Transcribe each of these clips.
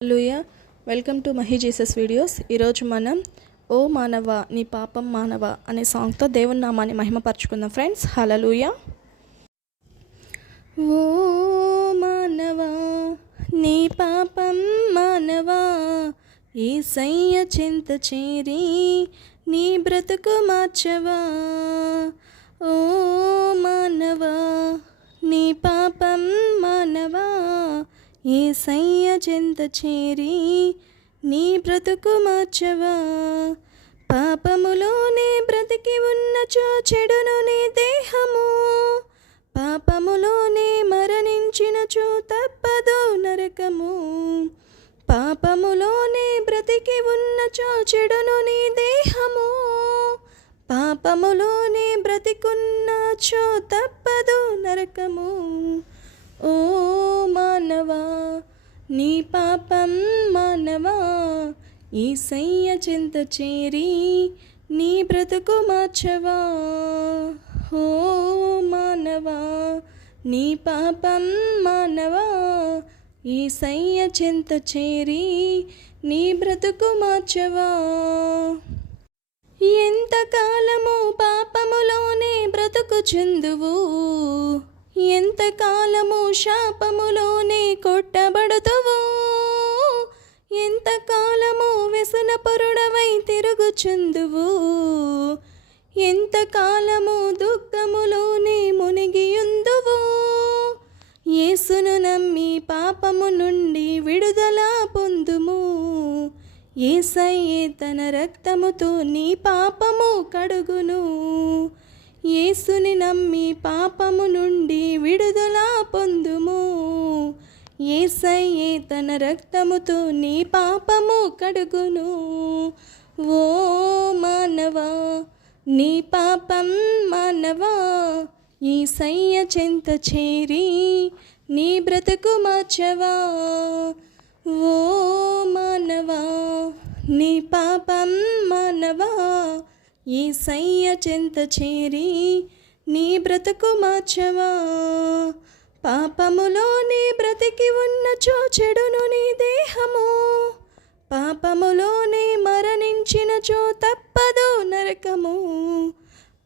Hallelujah. Welcome to Mahi Jesus videos. ఈరోజు మనం ఓ మానవ నీ పాపం మానవ అనే సాంగ్తో దేవుని నామాన్ని మహిమపరచుకుందాం ఫ్రెండ్స్. హల్లెలూయా. ఓ మానవ నీ పాపం మానవ యేసయ్య చెంత చేరి నీ బ్రతుకు మార్చవా. ఓ మానవ నీ పాపం మానవా యేసయ్య చెంత చేరి నీ బ్రతుకు మార్చవా. పాపములోనే బ్రతికి ఉన్నచో చెడును నీ దేహము, పాపములోనే మరణించినచో తప్పదు నరకము. పాపములోనే బ్రతికి ఉన్నచో చెడును నీ దేహము, పాపములోనే బ్రతికున్నచో తప్పదు నరకము. ఓ మానవా నీ పాపం మానవా యేసయ్య చెంత చేరి నీ బ్రతుకు మార్చవా. ఓ మానవా నీ పాపం మానవా యేసయ్య చెంత చేరి నీ బ్రతుకు మార్చవా. ఎంతకాలము పాపములోనే బ్రతుకుచుందువు, ఎంతకాలము శాపములోనే కొట్టబడుతువు, ఎంతకాలము వ్యసనపరుడవై తిరుగుచుందువు, ఎంతకాలము దుఃఖములోనే మునిగియుందువు. యేసును నమ్మి పాపము నుండి విడుదల పొందుము. యేసయ్యే తన రక్తముతో నీ పాపము కడుగును. యేసుని నమ్మి పాపము నుండి విడుదల పొందుము. యేసయ్యే తన రక్తముతో నీ పాపము కడుగును. ఓ మానవా నీ పాపం మానవా యేసయ్య చెంత చేరి నీ బ్రతుకు మార్చవా. ఓ మానవా నీ పాపం మానవా యేసయ్య చెంత చేరి నీ బ్రతుకు మార్చవా. పాపములోనే బ్రతికి ఉన్నచో చెడును నీ దేహము, పాపములోనే మరణించినచో తప్పదు నరకము.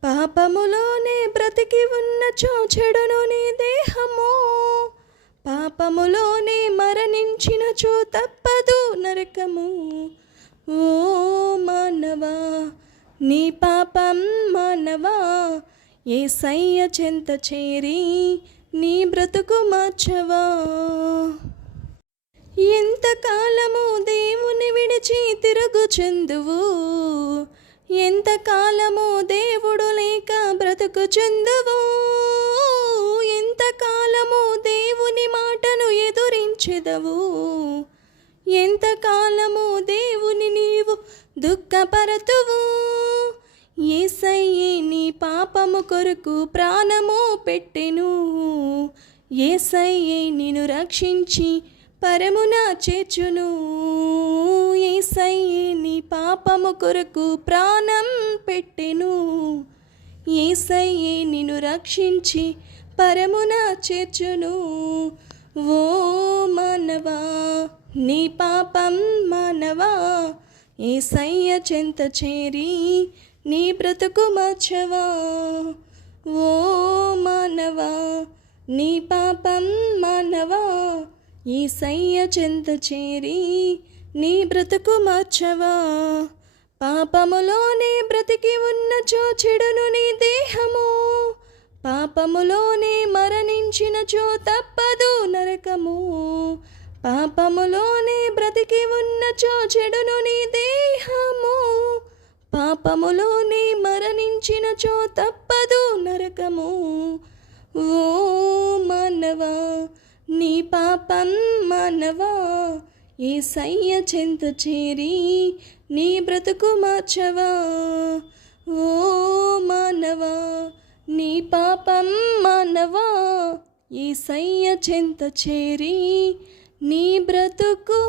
పాపములోనే బ్రతికి ఉన్నచో చెడును నీ దేహము, పాపములోనే మరణించినచో తప్పదు నరకము. ఓ మానవా నీ పాపం మానవా యేసయ్య చెంత చేరి నీ బ్రతుకు మార్చవా. ఎంతకాలము దేవుని విడిచి తిరుగుచుందువు, ఎంతకాలము దేవుడు లేక బ్రతుకుచుందువు, ఎంతకాలము దేవుని మాటను ఎదురించెదవు, ఎంతకాలము దేవుని నీవు దుఃఖపరతువు. యేసయ్యే నీ పాపము కొరకు ప్రాణము పెట్టెను. యేసయ్యే నిన్ను రక్షించి పరమున చేర్చును. యేసయ్యే నీ పాపము కొరకు ప్రాణం పెట్టెను. యేసయ్యే నిన్ను రక్షించి పరమున చేర్చును. ఓ మానవా నీ పాపం మానవా యేసయ్య చెంత చేరి నీ బ్రతుకు మార్చవా. ఓ మానవా నీ పాపం మానవా యేసయ్య చెంత చేరి నీ బ్రతుకు మార్చవా. పాపములోనే బ్రతికి ఉన్నచో చెడును నీ దేహము, పాపములోనే మరణించినచో తప్పదు నరకము. పాపములోనే బ్రతికి ఉన్నచో చెడును నీ దేహము, పాపములోనే మరణించినచో తప్పదు నరకము. ఓ మానవా నీ పాపం మానవా యేసయ్య చెంత చేరి నీ బ్రతుకు మార్చవా. ఓ మానవా నీ పాపం మానవా యేసయ్య చెంత చేరి నీ బ్రతుకు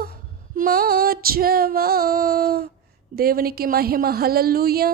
మార్చవా. దేవునికి మహిమ. హల్లెలూయా.